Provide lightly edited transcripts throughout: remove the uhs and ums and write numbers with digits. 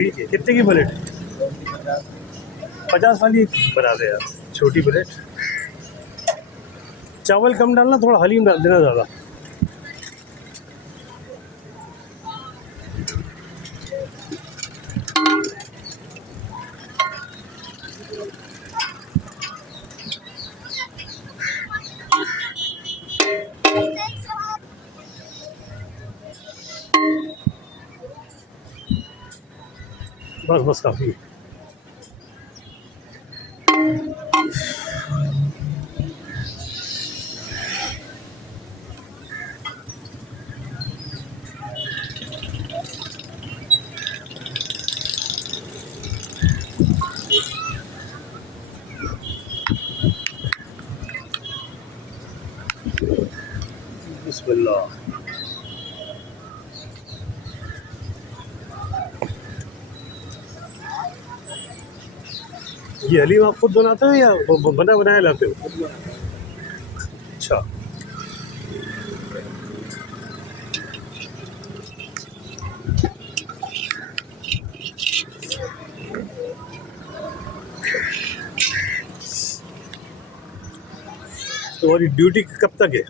ठीक है, कितने की प्लेट? 50 वाली बना दे यार, छोटी प्लेट। चावल कम डालना, थोड़ा हलीम डाल देना ज़्यादा। बस बस काफ़ी है। बिस्मिल्लाह। ये हलीम आप खुद बनाते हो या बना बनाया लाते हो? अच्छा। तो और ड्यूटी कब तक है?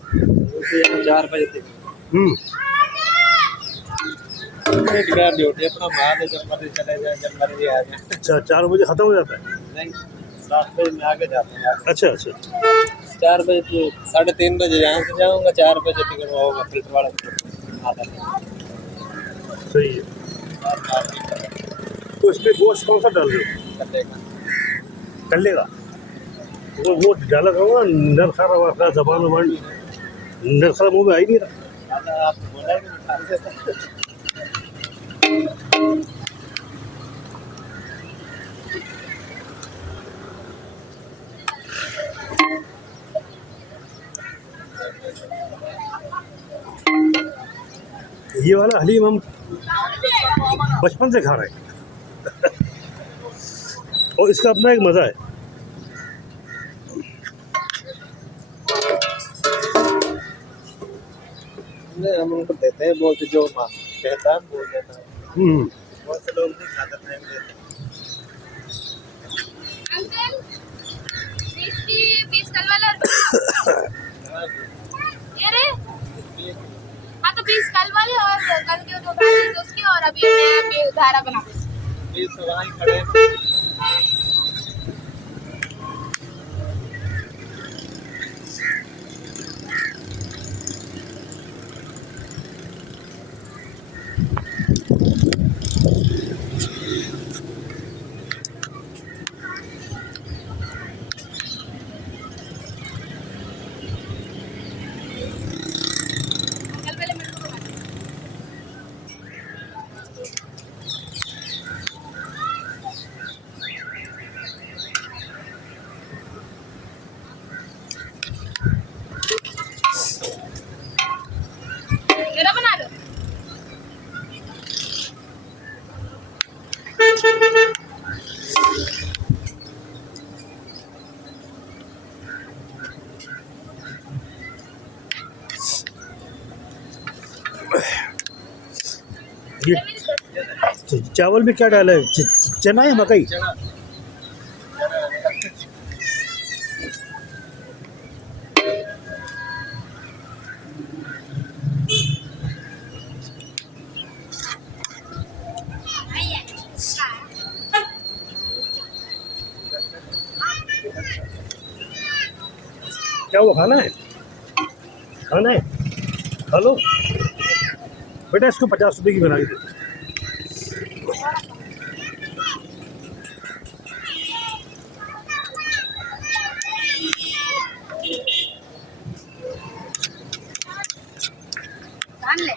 4 बजे तक ड्यूटी अपना माल है, जब मर्जी चले जाए, जब मर्जी आ जाए। अच्छा, 4 बजे ख़त्म हो जाता है? नहीं, 7 बजे में आगे जाते हैं। अच्छा अच्छा। 4 बजे तो 3:30 बजे यहाँ से जाऊँगा, 4 बजे टिकट होगा फिल्टर वाला आता सही है। तो इसमें गोश्त कौन सा डाल रहे हो? कल्ले का? वो डाला करूँगा नरखा वरखा जबान वबान, नरखा मुँह में आ ही नहीं रहा। आप बोला ही नहीं, खा लेते। ये वाला हलीम हम बचपन से खा रहे हैं और इसका अपना एक मज़ा है। नहीं, हम उनको देते हैं, बोलते जो माँ कहता है बोल देता है। बहुत से लोग नहीं खाते, टाइम देते अंकल 20 कल वाला ये रे। हाँ तो 20 कल वाले और कल के जो गाड़ी थी उसकी, और अभी नया धारा बना दे। 20 वहीं खड़े हैं। कल वाले मेरे को बना दे। मेरा बना दो। ये चावल में क्या डाला है? चना या मकई? चना क्या वो खाना है? खाना है, खा लो बेटा। इसको 50 रुपये की बना के दे। धान ले।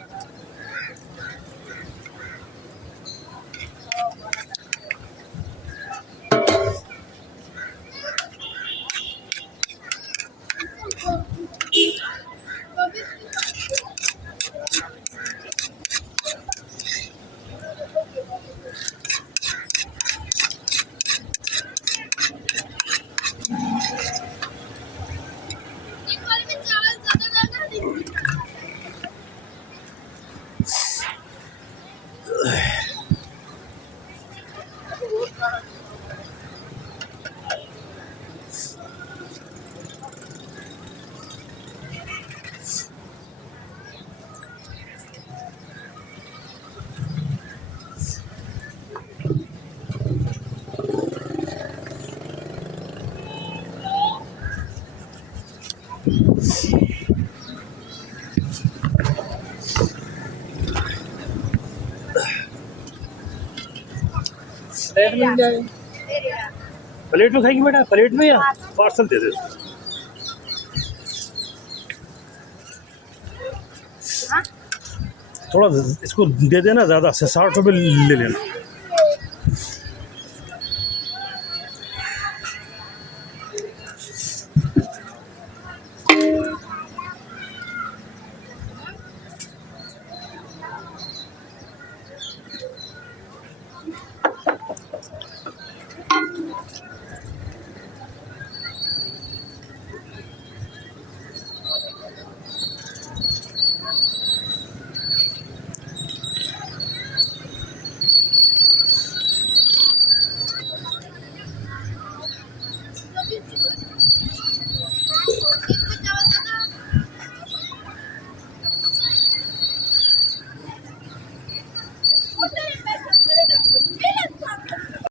प्लेट मिल जाए। दे रही है। प्लेट में खाएगी बेटा, प्लेट में या पार्सल दे दे उसको। हाँ थोड़ा इसको दे देना, ज़्यादा से 60 रुपये ले लेना।